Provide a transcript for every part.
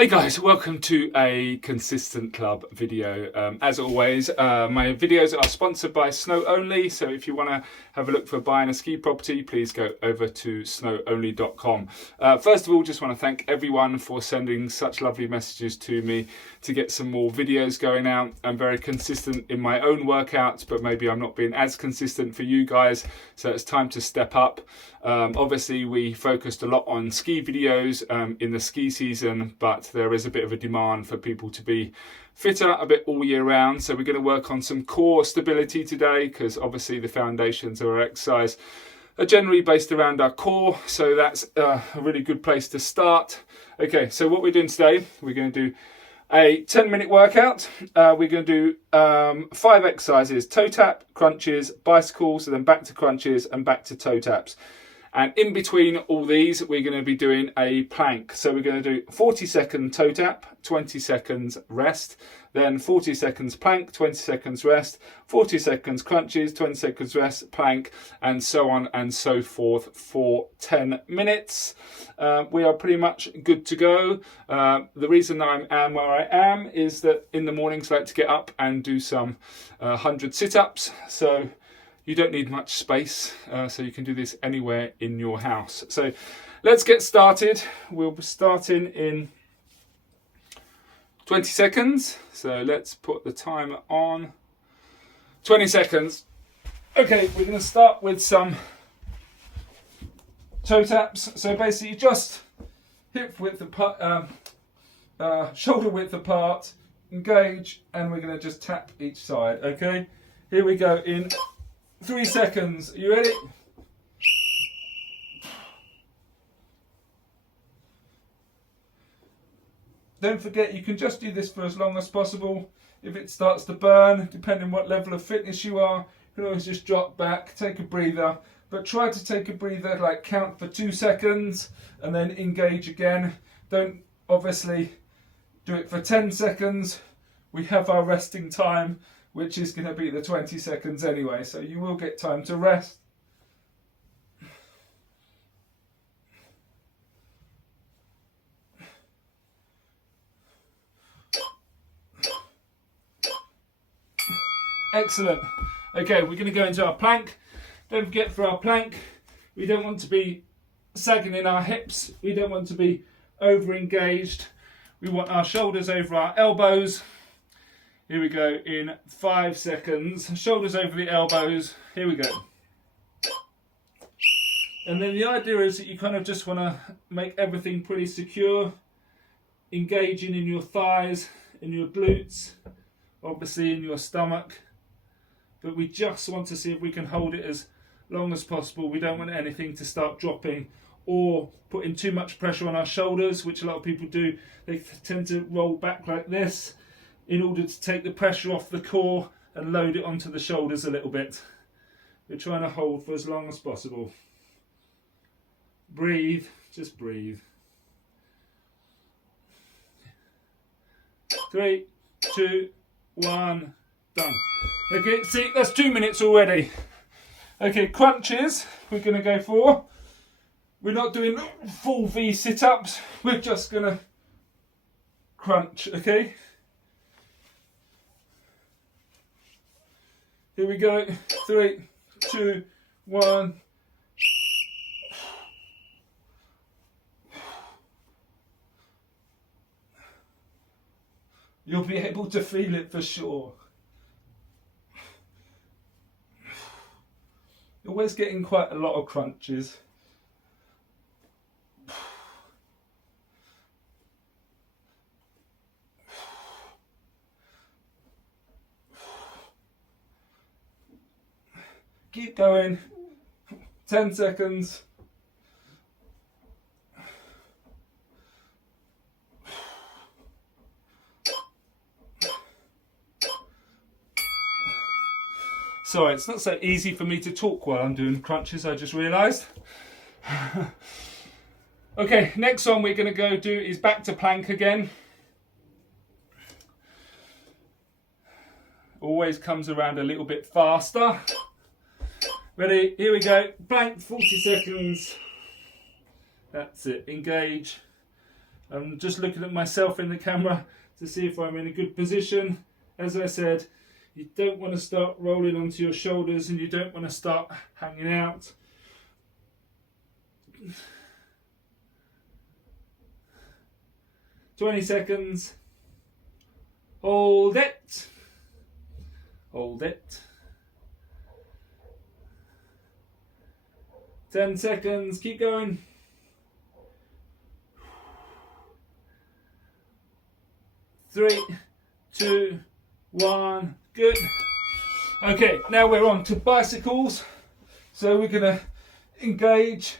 Hey guys, welcome to a Consistent Club video. As always, my videos are sponsored by Snow Only, so if you want to have a look for buying a ski property, please go over to snowonly.com. First of all, just want to thank everyone for sending such lovely messages to me to get some more videos going out. I'm very consistent in my own workouts, but maybe I'm not being as consistent for you guys, so it's time to step up. Obviously, we focused a lot on ski videos in the ski season, but there is a bit of a demand for people to be fitter a bit all year round. So we're going to work on some core stability today, because obviously the foundations of our exercise are generally based around our core. So that's a really good place to start. Okay, so what we're doing today, we're going to do a 10-minute workout. We're going to do 5 exercises: toe tap, crunches, bicycles, and then back to crunches and back to toe taps. And in between all these, we're going to be doing a plank. So we're going to do 40-second toe tap, 20 seconds rest, then 40 seconds plank, 20 seconds rest, 40 seconds crunches, 20 seconds rest, plank, and so on and so forth for 10 minutes. We are pretty much good to go. The reason I am where I am is that in the mornings I like to get up and do some 100 sit-ups. So you don't need much space, so you can do this anywhere in your house. So let's get started. We'll be starting in 20 seconds. So let's put the timer on. 20 seconds. Okay, we're going to start with some toe taps. So basically just hip width apart, shoulder width apart, engage, and we're going to just tap each side. Okay, here we go in 3 seconds. Are you ready? Don't forget, you can just do this for as long as possible. If it starts to burn, depending on what level of fitness you are, you can always just drop back, take a breather. But try to take a breather, like count for 2 seconds and then engage again. Don't obviously do it for 10 seconds. We have our resting time, which is going to be the 20 seconds anyway, so you will get time to rest. Excellent. Okay, we're going to go into our plank. Don't forget, for our plank, we don't want to be sagging in our hips. We don't want to be over engaged. We want our shoulders over our elbows. Here we go in 5 seconds. Shoulders over the elbows. Here we go. And then the idea is that you kind of just want to make everything pretty secure. Engaging in your thighs, in your glutes, obviously in your stomach. But we just want to see if we can hold it as long as possible. We don't want anything to start dropping or putting too much pressure on our shoulders, which a lot of people do. They tend to roll back like this in order to take the pressure off the core and load it onto the shoulders a little bit. We're trying to hold for as long as possible. Breathe, just breathe. 3, 2, 1, done. Okay, see, that's 2 minutes already. Okay, crunches, we're going to go for. We're not doing full V sit-ups, we're just going to crunch, okay? Here we go. 3, 2, 1. You'll be able to feel it for sure. You're always getting quite a lot of crunches. Keep going. 10 seconds. Sorry, it's not so easy for me to talk while I'm doing crunches, I just realised. Okay, next one we're going to go do is back to plank again. Always comes around a little bit faster. Ready? Here we go. Plank, 40 seconds. That's it. Engage. I'm just looking at myself in the camera to see if I'm in a good position. As I said, you don't want to start rolling onto your shoulders and you don't want to start hanging out. "20 seconds. Hold it. Hold it. 10 seconds. Keep going. 3, 2, 1. Good. Okay, now we're on to bicycles. So we're going to engage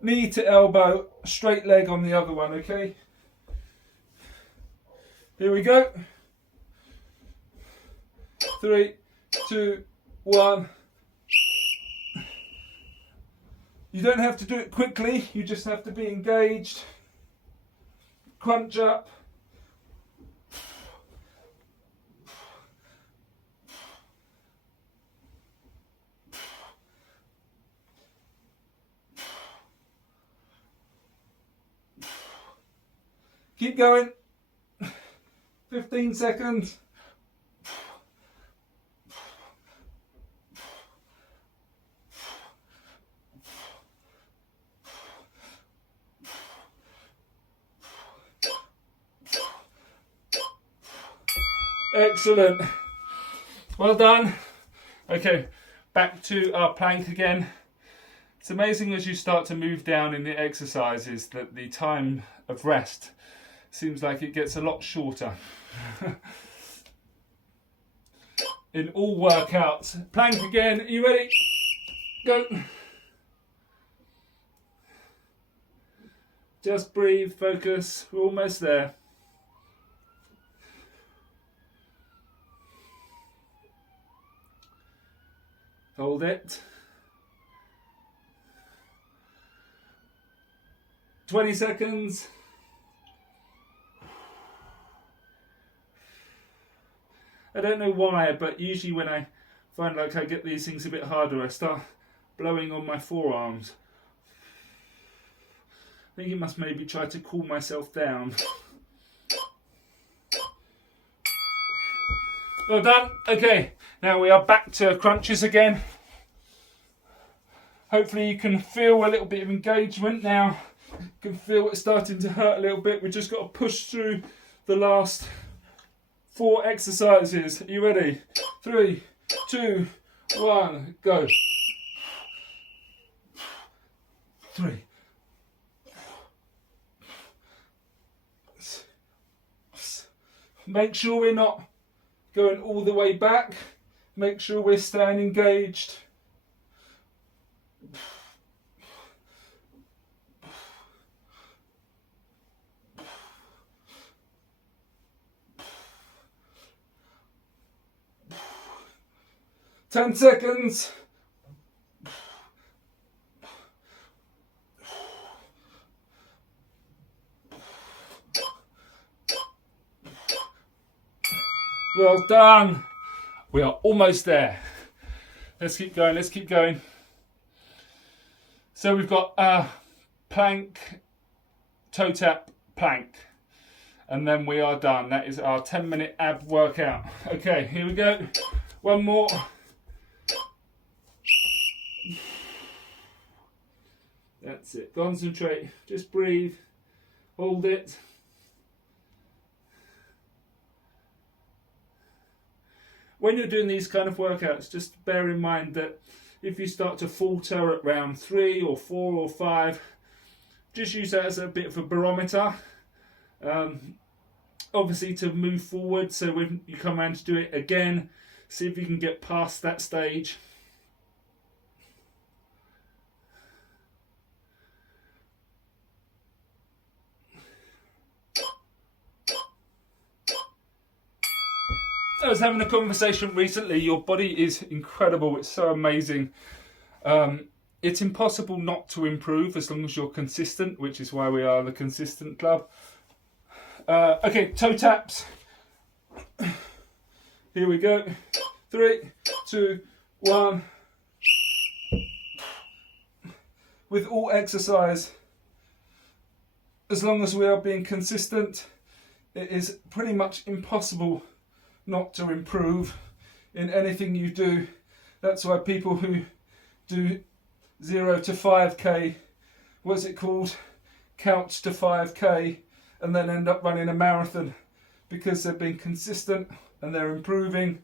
knee to elbow, straight leg on the other one, okay? Here we go. 3, 2, 1. You don't have to do it quickly, you just have to be engaged. Crunch up. Keep going. 15 seconds. Excellent. Well done. Okay, back to our plank again. It's amazing as you start to move down in the exercises that the time of rest seems like it gets a lot shorter. In all workouts. Plank again. Are you ready? Go. Just breathe, focus. We're almost there. Hold it. 20 seconds. I don't know why, but usually when I find like I get these things a bit harder, I start blowing on my forearms. I think it must maybe try to cool myself down. Well done. Okay, now we are back to crunches again. Hopefully you can feel a little bit of engagement now. You can feel it starting to hurt a little bit. We've just got to push through the last 4 exercises. Are you ready? 3, 2, 1, go. 3. Make sure we're not going all the way back. Make sure we're staying engaged. Ten seconds. Well done. We are almost there. Let's keep going, let's keep going. So we've got plank, toe tap, plank. And then we are done. That is our 10-minute ab workout. Okay, here we go. One more. That's it. Concentrate. Just breathe. Hold it. When you're doing these kind of workouts, just bear in mind that if you start to falter at round 3 or 4 or 5, just use that as a bit of a barometer. Obviously to move forward, so when you come around to do it again, see if you can get past that stage. I was having a conversation recently. Your body is incredible. It's so amazing. It's impossible not to improve as long as you're consistent, which is why we are the Consistent Club. Okay, toe taps. Here we go. 3, 2, 1. With all exercise, as long as we are being consistent, it is pretty much impossible not to improve in anything you do. That's why people who do 0 to 5k, what's it called, couch to 5k, and then end up running a marathon, because they've been consistent and they're improving.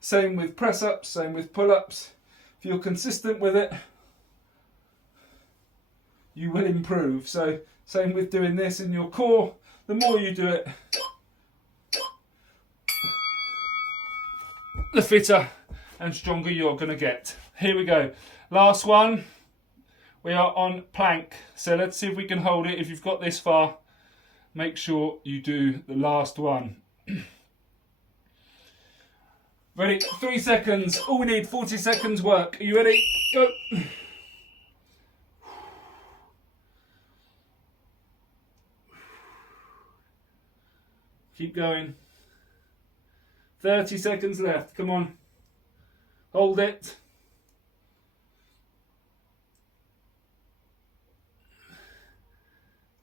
Same with press-ups, same with pull-ups. If you're consistent with it, you will improve. So same with doing this in your core. The more you do it, the fitter and stronger you're going to get. Here we go. Last one. We are on plank. So let's see if we can hold it. If you've got this far, make sure you do the last one. Ready? 3 seconds. All we need, 40 seconds work. Are you ready? Go. Keep going. 30 seconds left. Come on. Hold it.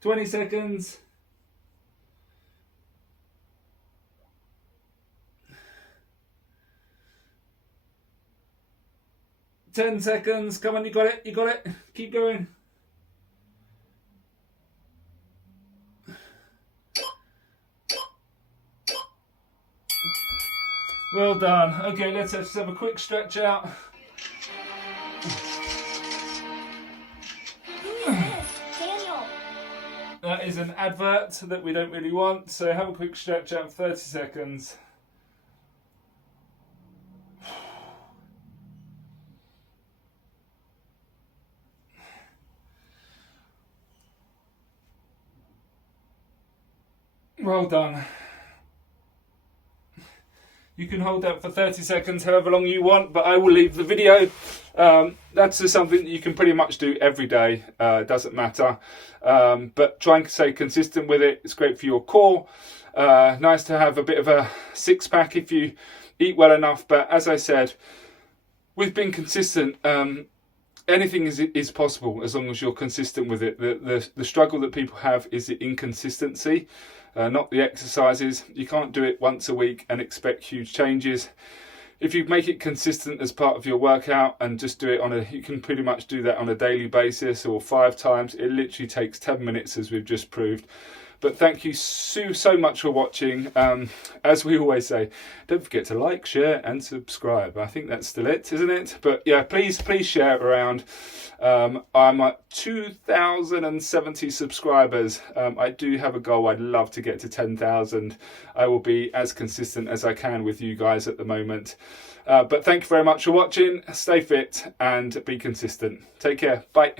$20 seconds. 10 seconds. Come on, you got it. You got it. Keep going. Well done. Okay, let's just have a quick stretch out. That is an advert that we don't really want, so have a quick stretch out for 30 seconds. Well done. You can hold that for 30 seconds, however long you want, but I will leave the video. That's just something that you can pretty much do every day. It doesn't matter. But try and stay consistent with it. It's great for your core. Nice to have a bit of a six-pack if you eat well enough. But as I said, with being consistent, anything is possible as long as you're consistent with it. The struggle that people have is the inconsistency. Not the exercises. You can't do it once a week and expect huge changes. If you make it consistent as part of your workout and just do it you can pretty much do that on a daily basis or 5 times. It literally takes 10 minutes, as we've just proved. But thank you so much for watching. As we always say, don't forget to like, share and subscribe. I think that's still it, isn't it? But yeah, please share it around. I'm at 2,070 subscribers. I do have a goal. I'd love to get to 10,000. I will be as consistent as I can with you guys at the moment. But thank you very much for watching. Stay fit and be consistent. Take care. Bye.